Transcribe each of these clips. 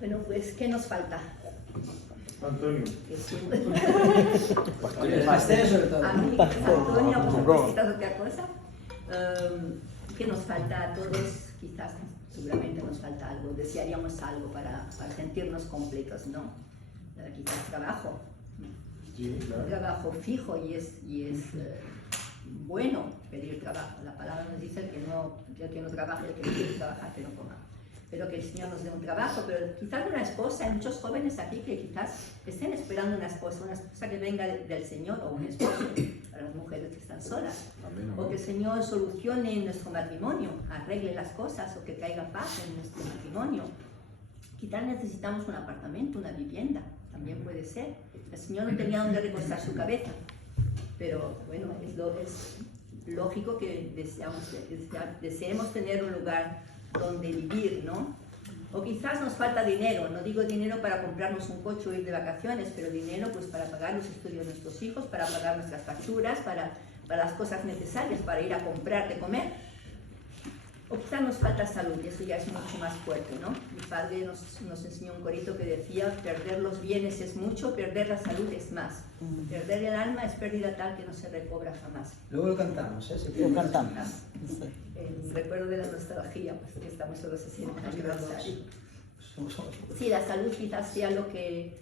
Bueno, pues, ¿qué nos falta? Antonio. Que siempre... El pastel sobre todo. A mí, Antonio, vosotros quizás otra cosa. ¿Qué nos falta a todos? Quizás, seguramente nos falta algo. Desearíamos algo para sentirnos completos, ¿no? Quizás trabajo. Sí, claro. Un trabajo fijo y es bueno pedir trabajo. La palabra nos dice que el que no trabaja, el que no quiere trabajar, que no coma. Pero que el Señor nos dé un trabajo, pero quizás una esposa, hay muchos jóvenes aquí que quizás estén esperando una esposa que venga del Señor, o un esposo, para las mujeres que están solas. Amén, amén. O que el Señor solucione nuestro matrimonio, arregle las cosas, o que traiga paz en nuestro matrimonio. Quizás necesitamos un apartamento, una vivienda, también puede ser. El Señor no tenía donde recostar su cabeza, pero bueno, es lógico que deseemos tener un lugar donde vivir, ¿no? O quizás nos falta dinero, no digo dinero para comprarnos un coche o ir de vacaciones, pero dinero pues para pagar los estudios de nuestros hijos, para pagar nuestras facturas, para las cosas necesarias, para ir a comprar de comer. O quizás nos falta salud, y eso ya es mucho más fuerte, ¿no? Mi padre nos enseñó un corito que decía: perder los bienes es mucho, perder la salud es más. Perder el alma es pérdida tal que no se recobra jamás. Luego lo cantamos, ¿eh? Lo cantamos. Recuerdo de la nostalgia, pues que estamos en los 60 aniversario. Somos. Sí, la salud quizás sea lo que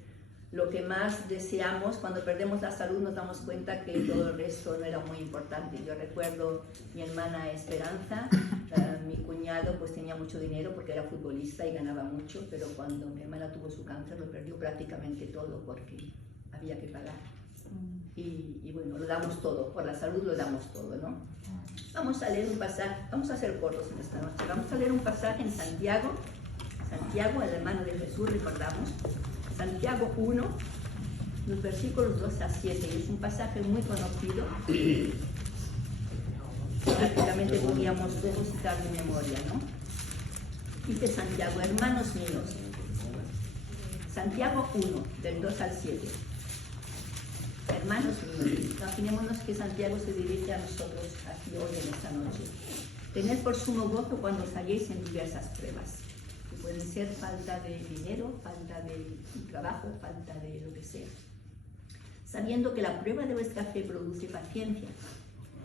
más deseamos. Cuando perdemos la salud nos damos cuenta que todo el resto no era muy importante. Yo recuerdo mi hermana Esperanza, mi cuñado pues tenía mucho dinero porque era futbolista y ganaba mucho, pero cuando mi hermana tuvo su cáncer lo perdió prácticamente todo porque había que pagar. Y bueno, lo damos todo, por la salud lo damos todo, ¿no? Vamos a leer un pasaje, vamos a ser cortos en esta noche, vamos a leer un pasaje en Santiago, el hermano de Jesús, recordamos, Santiago 1, los versículos 2 a 7, y es un pasaje muy conocido, prácticamente podríamos todos citar de memoria, ¿no? Dice Santiago: hermanos míos, Santiago 1, del 2 al 7. Hermanos míos, imaginémonos que Santiago se dirige a nosotros aquí hoy en esta noche. Tened por sumo gozo cuando os halléis en diversas pruebas, que pueden ser falta de dinero, falta de trabajo, falta de lo que sea. Sabiendo que la prueba de vuestra fe produce paciencia,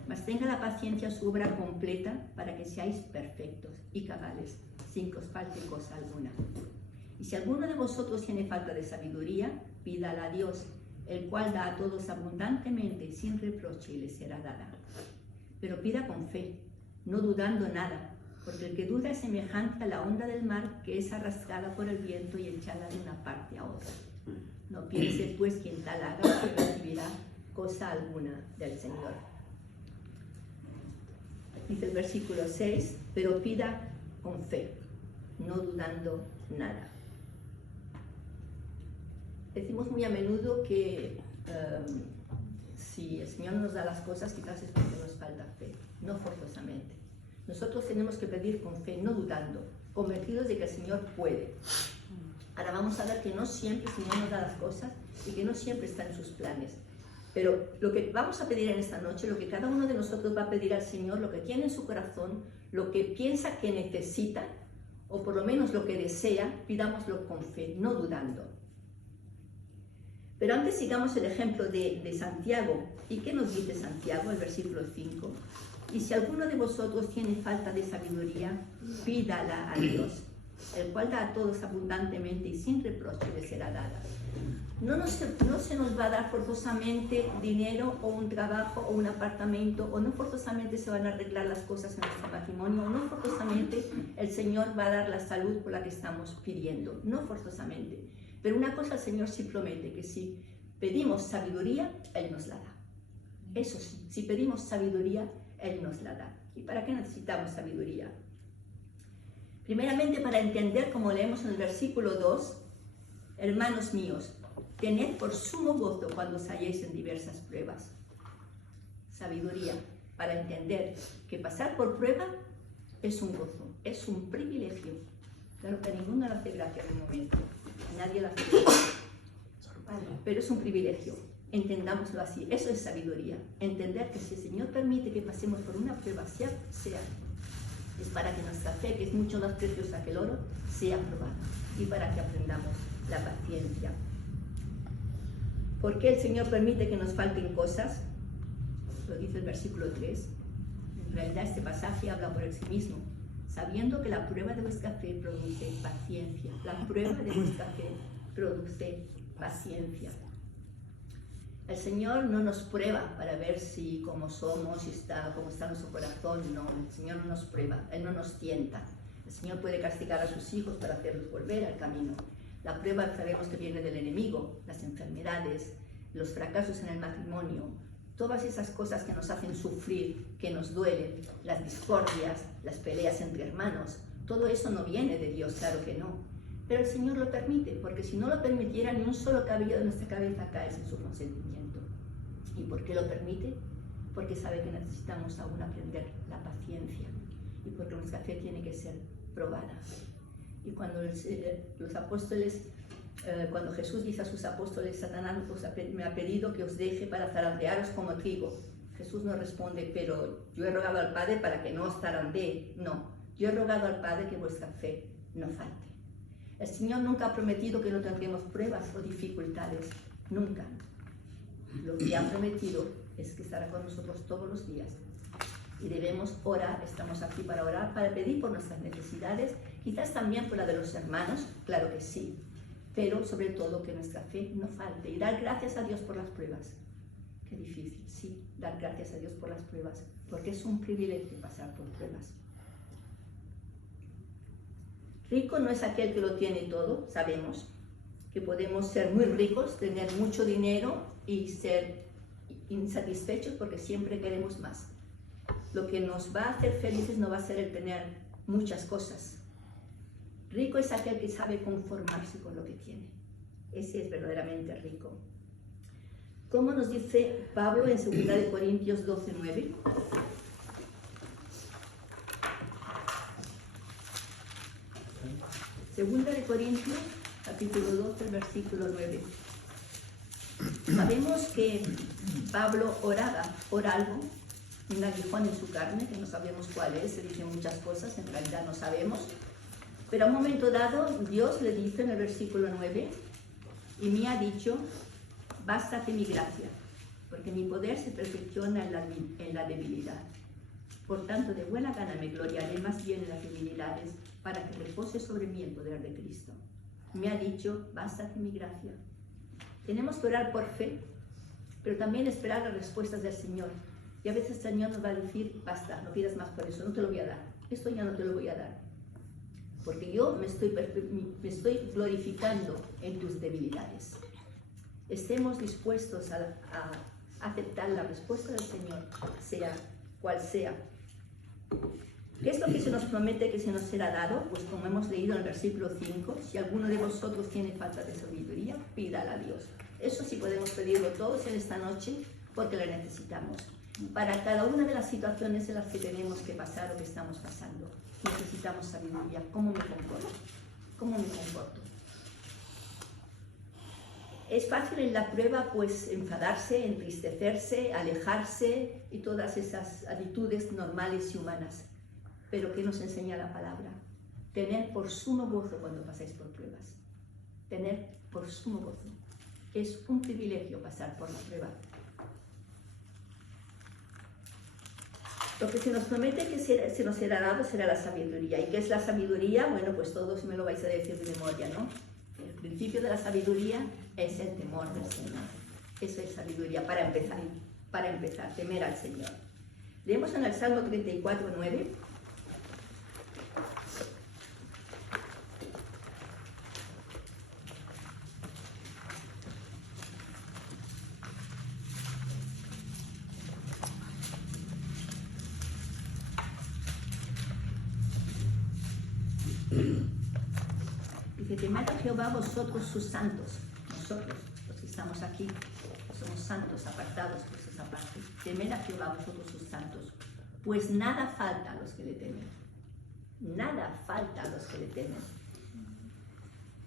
mas tenga la paciencia su obra completa para que seáis perfectos y cabales, sin que os falte cosa alguna. Y si alguno de vosotros tiene falta de sabiduría, pídala a Dios, el cual da a todos abundantemente y sin reproche, y les será dada. Pero pida con fe, no dudando nada, porque el que duda es semejante a la onda del mar que es arrastrada por el viento y echada de una parte a otra. No piense pues quien tal haga que recibirá cosa alguna del Señor. Dice el versículo 6, pero pida con fe, no dudando nada. Decimos muy a menudo que si el Señor nos da las cosas, quizás es porque nos falta fe, no forzosamente. Nosotros tenemos que pedir con fe, no dudando, convencidos de que el Señor puede. Ahora vamos a ver que no siempre el Señor nos da las cosas y que no siempre está en sus planes. Pero lo que vamos a pedir en esta noche, lo que cada uno de nosotros va a pedir al Señor, lo que tiene en su corazón, lo que piensa que necesita, o por lo menos lo que desea, pidámoslo con fe, no dudando. Pero antes sigamos el ejemplo de Santiago. ¿Y qué nos dice Santiago? El versículo 5. Y si alguno de vosotros tiene falta de sabiduría, pídala a Dios, el cual da a todos abundantemente y sin reproche le será dada. No se nos va a dar forzosamente dinero o un trabajo o un apartamento, o no forzosamente se van a arreglar las cosas en nuestro matrimonio, o no forzosamente el Señor va a dar la salud por la que estamos pidiendo, no forzosamente. Pero una cosa el Señor sí promete, que si pedimos sabiduría, Él nos la da. Eso sí, si pedimos sabiduría, Él nos la da. ¿Y para qué necesitamos sabiduría? Primeramente para entender, como leemos en el versículo 2, hermanos míos, tened por sumo gozo cuando os halléis en diversas pruebas. Sabiduría, para entender que pasar por prueba es un gozo, es un privilegio. Claro que a ninguno le hace gracia de momento, nadie le hace gracia, pero es un privilegio. Entendámoslo así, eso es sabiduría. Entender que si el Señor permite que pasemos por una prueba, sea Es para que nuestra fe, que es mucho más preciosa que el oro, sea probada y para que aprendamos la paciencia. ¿Por qué el Señor permite que nos falten cosas? Lo dice el versículo 3. En realidad este pasaje habla por sí mismo. Sabiendo que la prueba de vuestra fe produce paciencia. La prueba de vuestra fe produce paciencia. El Señor no nos prueba para ver si cómo somos, cómo está nuestro corazón. No, el Señor no nos prueba, Él no nos tienta. El Señor puede castigar a sus hijos para hacerlos volver al camino. La prueba sabemos que viene del enemigo, las enfermedades, los fracasos en el matrimonio, todas esas cosas que nos hacen sufrir, que nos duelen, las discordias, las peleas entre hermanos. Todo eso no viene de Dios, claro que no. Pero el Señor lo permite, porque si no lo permitiera, ni un solo cabello de nuestra cabeza cae sin su consentimiento. ¿Y por qué lo permite? Porque sabe que necesitamos aún aprender la paciencia y porque nuestra fe tiene que ser probada. Y cuando los apóstoles, cuando Jesús dice a sus apóstoles, Satanás me ha pedido que os deje para zarandearos como trigo. Jesús no responde, pero yo he rogado al Padre para que no os zarandee. No, yo he rogado al Padre que vuestra fe no falte. El Señor nunca ha prometido que no tendremos pruebas o dificultades, nunca. Lo que ha prometido es que estará con nosotros todos los días. Y debemos orar, estamos aquí para orar, para pedir por nuestras necesidades, quizás también por la de los hermanos, claro que sí, pero sobre todo que nuestra fe no falte y dar gracias a Dios por las pruebas. Qué difícil, sí, dar gracias a Dios por las pruebas, porque es un privilegio pasar por pruebas. Rico no es aquel que lo tiene todo, sabemos que podemos ser muy ricos, tener mucho dinero y ser insatisfechos porque siempre queremos más. Lo que nos va a hacer felices no va a ser el tener muchas cosas. Rico es aquel que sabe conformarse con lo que tiene. Ese es verdaderamente rico. ¿Cómo nos dice Pablo en 2 Corintios 12:9? Segunda de Corintios, capítulo 12, versículo 9. Sabemos que Pablo ora algo, un aguijón en su carne, que no sabemos cuál es, se dicen muchas cosas, en realidad no sabemos. Pero a un momento dado, Dios le dice en el versículo 9, y me ha dicho, bástate mi gracia, porque mi poder se perfecciona en la debilidad. Por tanto, de buena gana me gloriaré más bien en las debilidades, para que repose sobre mí el poder de Cristo. Me ha dicho, bástate mi gracia. Tenemos que orar por fe, pero también esperar las respuestas del Señor. Y a veces el Señor nos va a decir, basta, no pidas más por eso, no te lo voy a dar. Esto ya no te lo voy a dar. Porque yo me estoy glorificando en tus debilidades. Estemos dispuestos a aceptar la respuesta del Señor, sea cual sea. ¿Qué es lo que se nos promete que se nos será dado? Pues como hemos leído en el versículo 5, si alguno de vosotros tiene falta de sabiduría, pídala a Dios. Eso sí podemos pedirlo todos en esta noche porque la necesitamos. Para cada una de las situaciones en las que tenemos que pasar o que estamos pasando, necesitamos sabiduría. ¿Cómo me comporto? ¿Cómo me comporto? Es fácil en la prueba pues enfadarse, entristecerse, alejarse y todas esas actitudes normales y humanas. Pero ¿qué nos enseña la palabra? Tener por sumo gozo cuando pasáis por pruebas. Tener por sumo gozo. Es un privilegio pasar por la prueba. Lo que se nos promete que se nos será dado será la sabiduría. ¿Y qué es la sabiduría? Bueno, pues todos me lo vais a decir de memoria, ¿no? El principio de la sabiduría es el temor del Señor. Eso es sabiduría para empezar, temer al Señor. Leemos en el Salmo 34:9. Dice, temed a Jehová vosotros sus santos, nosotros, los que estamos aquí, somos santos, apartados por esa parte. Temed a Jehová vosotros sus santos, pues nada falta a los que le temen. Nada falta a los que le temen.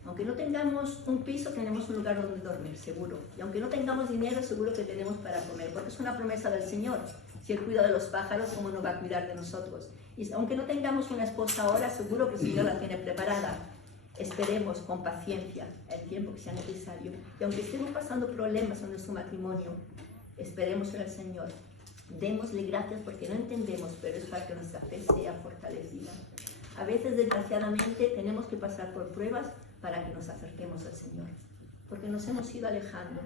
Aunque no tengamos un piso, tenemos un lugar donde dormir, seguro. Y aunque no tengamos dinero, seguro que tenemos para comer, porque es una promesa del Señor. Si Él cuida de los pájaros, ¿cómo no va a cuidar de nosotros? Y aunque no tengamos una esposa ahora, seguro que el Señor la tiene preparada. Esperemos con paciencia el tiempo que sea necesario. Y aunque estemos pasando problemas en nuestro matrimonio, esperemos en el Señor. Démosle gracias porque no entendemos, pero es para que nuestra fe sea fortalecida. A veces, desgraciadamente, tenemos que pasar por pruebas para que nos acerquemos al Señor. Porque nos hemos ido alejando,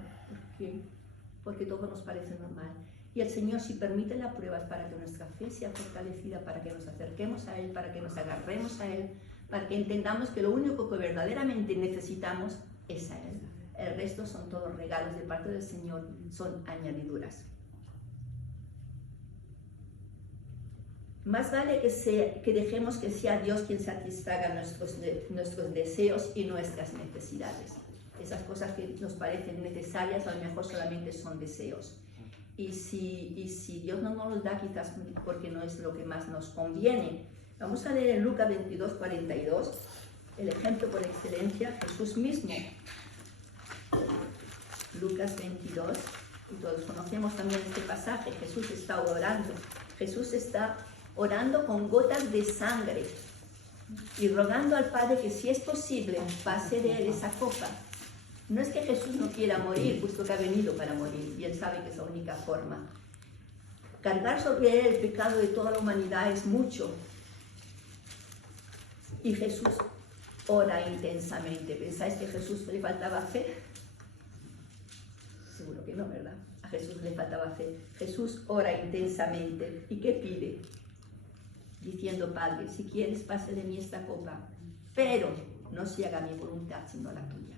porque todo nos parece normal. Y el Señor, si permite las pruebas para que nuestra fe sea fortalecida, para que nos acerquemos a Él, para que nos agarremos a Él, para que entendamos que lo único que verdaderamente necesitamos es a Él. El resto son todos regalos de parte del Señor, son añadiduras. Más vale que dejemos que sea Dios quien satisfaga nuestros deseos y nuestras necesidades. Esas cosas que nos parecen necesarias a lo mejor solamente son deseos. Y si Dios no nos los da, quizás porque no es lo que más nos conviene. Vamos a leer en Lucas 22, 42, el ejemplo por excelencia, Jesús mismo. Lucas 22, y todos conocemos también este pasaje. Jesús está orando. Jesús está orando con gotas de sangre y rogando al Padre que, si es posible, pase de él esa copa. No es que Jesús no quiera morir, puesto que ha venido para morir, y Él sabe que es la única forma. Cargar sobre Él el pecado de toda la humanidad es mucho. Y Jesús ora intensamente. ¿Pensáis que a Jesús le faltaba fe? Seguro que no, ¿verdad? A Jesús le faltaba fe. Jesús ora intensamente. ¿Y qué pide? Diciendo: Padre, si quieres, pase de mí esta copa, pero no se haga mi voluntad sino la tuya.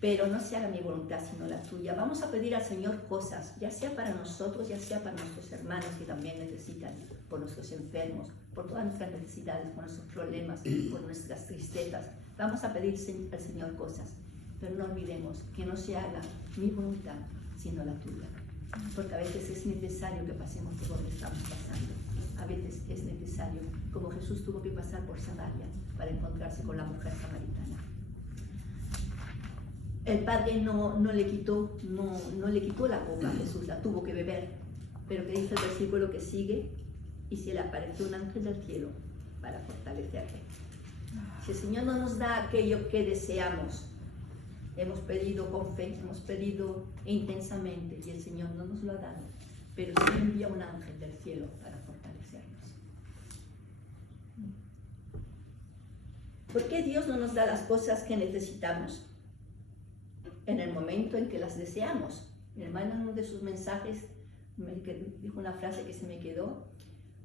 Pero no se haga mi voluntad sino la tuya. Vamos a pedir al Señor cosas, ya sea para nosotros, ya sea para nuestros hermanos que también necesitan, por nuestros enfermos, por todas nuestras necesidades, por nuestros problemas, por nuestras tristezas. Vamos a pedir al Señor cosas, pero no olvidemos que no se haga mi voluntad sino la tuya. Porque a veces es necesario que pasemos por lo que estamos pasando. A veces es necesario, como Jesús tuvo que pasar por Samaria para encontrarse con la mujer samaritana. El Padre no le quitó la copa a Jesús, la tuvo que beber. Pero que dice el versículo que sigue: y se le apareció un ángel del cielo para fortalecerle. Si el Señor no nos da aquello que deseamos, hemos pedido con fe, hemos pedido intensamente, y el Señor no nos lo ha dado, pero sí envía un ángel del cielo para fortalecernos. ¿Por qué Dios no nos da las cosas que necesitamos en el momento en que las deseamos? Mi hermano en uno de sus mensajes dijo una frase que se me quedó: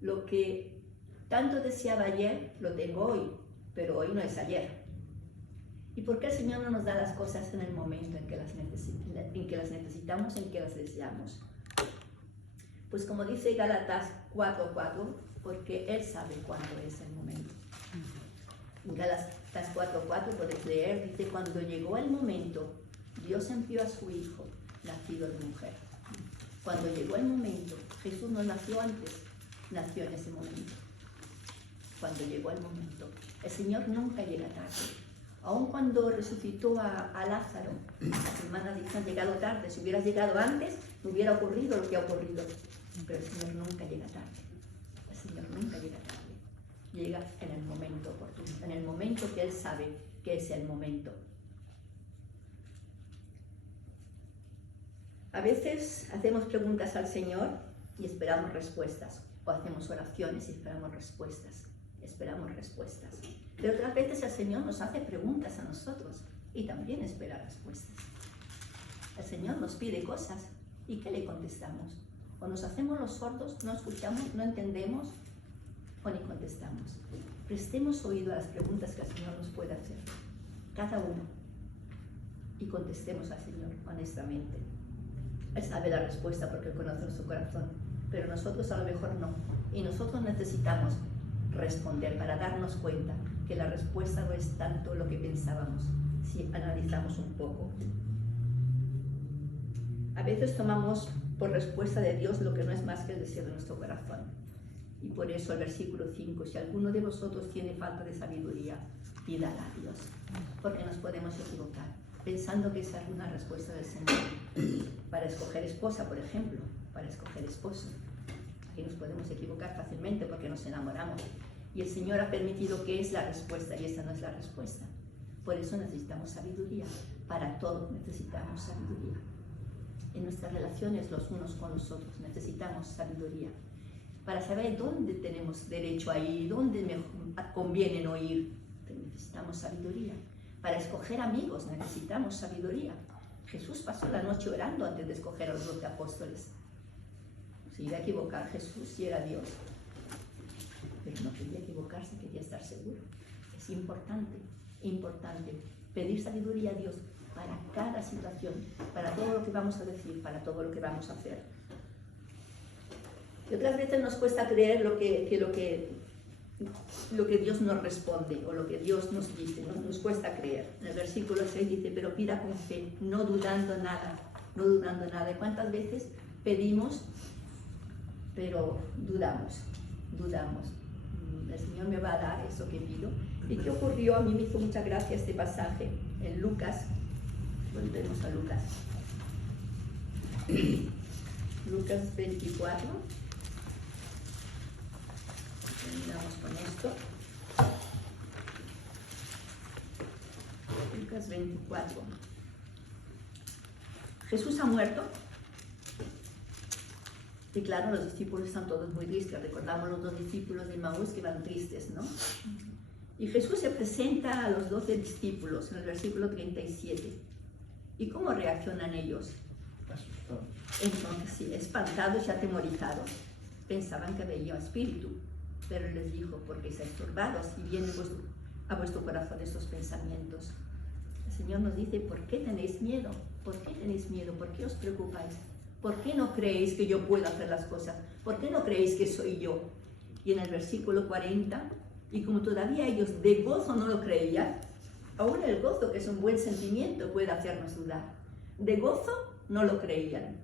lo que tanto deseaba ayer, lo tengo hoy, pero hoy no es ayer. ¿Y por qué el Señor no nos da las cosas en el momento en que las necesitamos, en que las deseamos? Pues como dice Gálatas 4:4, porque Él sabe cuándo es el momento. En Gálatas 4:4 podéis leer, dice: cuando llegó el momento, Dios envió a su Hijo, nacido de mujer. Cuando llegó el momento, Jesús no nació antes, nació en ese momento. Cuando llegó el momento, el Señor nunca llega tarde. Aun cuando resucitó a Lázaro, las hermanas dicen: han llegado tarde. Si hubieras llegado antes, no hubiera ocurrido lo que ha ocurrido. Pero el Señor nunca llega tarde. El Señor nunca llega tarde. Llega en el momento oportuno, en el momento que Él sabe que es el momento. A veces hacemos preguntas al Señor y esperamos respuestas, o hacemos oraciones y esperamos respuestas. Pero otras veces el Señor nos hace preguntas a nosotros y también espera respuestas. El Señor nos pide cosas y ¿qué le contestamos? O nos hacemos los sordos, no escuchamos, no entendemos, o ni contestamos. Prestemos oído a las preguntas que el Señor nos puede hacer, cada uno, y contestemos al Señor honestamente. Él sabe la respuesta porque Él conoce nuestro corazón, pero nosotros a lo mejor no. Y nosotros necesitamos responder para darnos cuenta que la respuesta no es tanto lo que pensábamos, si analizamos un poco. A veces tomamos por respuesta de Dios lo que no es más que el deseo de nuestro corazón. Y por eso el versículo 5, si alguno de vosotros tiene falta de sabiduría, pídala a Dios, porque nos podemos equivocar, pensando que esa es una respuesta del Señor para escoger esposa, por ejemplo, para escoger esposo. Aquí nos podemos equivocar fácilmente porque nos enamoramos. Y el Señor ha permitido que es la respuesta y esta no es la respuesta. Por eso necesitamos sabiduría. Para todo necesitamos sabiduría. En nuestras relaciones los unos con los otros necesitamos sabiduría. Para saber dónde tenemos derecho a ir, dónde conviene no ir, necesitamos sabiduría. Para escoger amigos necesitamos sabiduría. Jesús pasó la noche orando antes de escoger a los 12 apóstoles. Se iba a equivocar Jesús si era Dios, pero no quería equivocarse, quería estar seguro. Es importante pedir sabiduría a Dios para cada situación, para todo lo que vamos a decir, para todo lo que vamos a hacer. Y otras veces nos cuesta creer lo que Dios nos responde o lo que Dios nos dice, nos cuesta creer. En el versículo 6 dice, pero pida con fe, no dudando nada, no dudando nada. ¿Y cuántas veces pedimos, pero dudamos? El Señor me va a dar eso que pido. ¿Y qué ocurrió? A mí me hizo mucha gracia este pasaje en Lucas. Volvemos a Lucas. Lucas 24. Terminamos con esto. Lucas 24. Jesús ha muerto. Y claro, los discípulos están todos muy tristes. Recordamos los 2 discípulos de Maús que van tristes, ¿no? Y Jesús se presenta a los 12 discípulos en el versículo 37. ¿Y cómo reaccionan ellos? Asustado. Entonces, sí, espantados y atemorizados. Pensaban que veía espíritu, pero les dijo, porque estáis turbados y vienen a vuestro corazón estos pensamientos. El Señor nos dice, ¿por qué tenéis miedo? ¿Por qué tenéis miedo? ¿Por qué os preocupáis? ¿Por qué no creéis que yo puedo hacer las cosas? ¿Por qué no creéis que soy yo? Y en el versículo 40, y como todavía ellos de gozo no lo creían, aún el gozo, que es un buen sentimiento, puede hacernos dudar. De gozo no lo creían.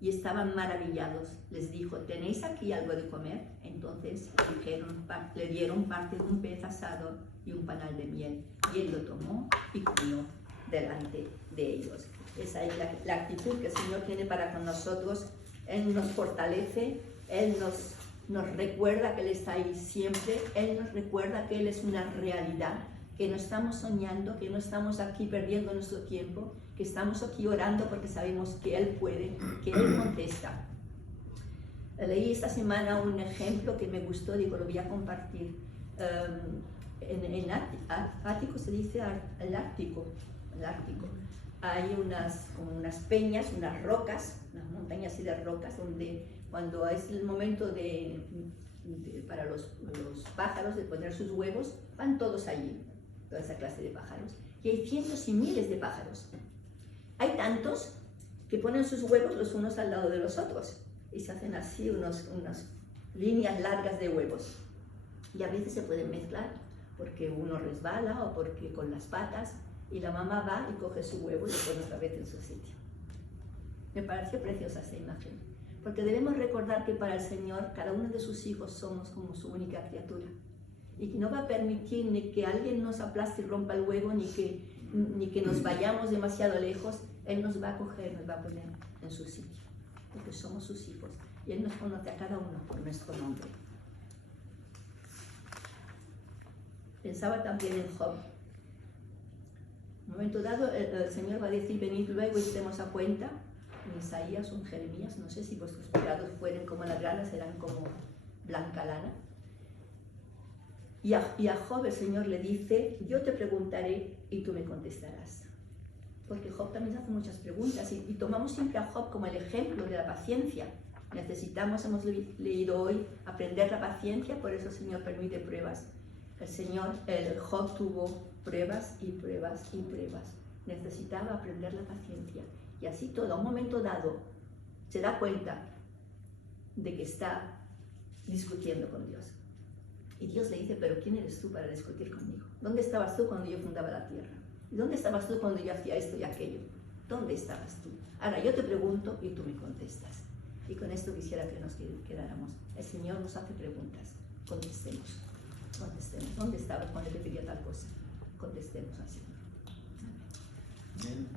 Y estaban maravillados. Les dijo, ¿tenéis aquí algo de comer? Entonces le dieron parte de un pez asado y un panal de miel. Y él lo tomó y comió delante de ellos. Esa es la actitud que el Señor tiene para con nosotros. Él nos fortalece, Él nos recuerda que Él está ahí siempre, Él nos recuerda que Él es una realidad, que no estamos soñando, que no estamos aquí perdiendo nuestro tiempo, que estamos aquí orando porque sabemos que Él puede, que Él contesta. Leí esta semana un ejemplo que me gustó, digo, lo voy a compartir. En Ático se dice el Ártico. Hay unas peñas, unas rocas, unas montañas así de rocas, donde cuando es el momento para los pájaros de poner sus huevos, van todos allí, toda esa clase de pájaros. Y hay cientos y miles de pájaros. Hay tantos que ponen sus huevos los unos al lado de los otros y se hacen así unas líneas largas de huevos. Y a veces se pueden mezclar porque uno resbala o porque con las patas, y la mamá va y coge su huevo y lo pone otra vez en su sitio. Me pareció preciosa esta imagen, porque debemos recordar que para el Señor cada uno de sus hijos somos como su única criatura, y que no va a permitir ni que alguien nos aplaste y rompa el huevo, ni que nos vayamos demasiado lejos. Él nos va a coger, nos va a poner en su sitio, porque somos sus hijos, y Él nos conoce a cada uno por nuestro nombre. Pensaba también en Job. En un momento dado, el Señor va a decir, venid luego y estemos a cuenta. En Isaías o en Jeremías, no sé si vuestros pecados fueren como la grana, serán como blanca lana. Y a Job el Señor le dice, yo te preguntaré y tú me contestarás. Porque Job también hace muchas preguntas y tomamos siempre a Job como el ejemplo de la paciencia. Necesitamos, hemos leído hoy, aprender la paciencia, por eso el Señor permite pruebas. El Job tuvo pruebas y pruebas y pruebas. Necesitaba aprender la paciencia. Y así todo, a un momento dado, se da cuenta de que está discutiendo con Dios. Y Dios le dice, pero ¿quién eres tú para discutir conmigo? ¿Dónde estabas tú cuando yo fundaba la tierra? ¿Y dónde estabas tú cuando yo hacía esto y aquello? ¿Dónde estabas tú? Ahora yo te pregunto y tú me contestas. Y con esto quisiera que nos quedáramos. El Señor nos hace preguntas. Contestemos. ¿Dónde estabas cuando te pedía tal cosa? Contestemos al Señor. Amén.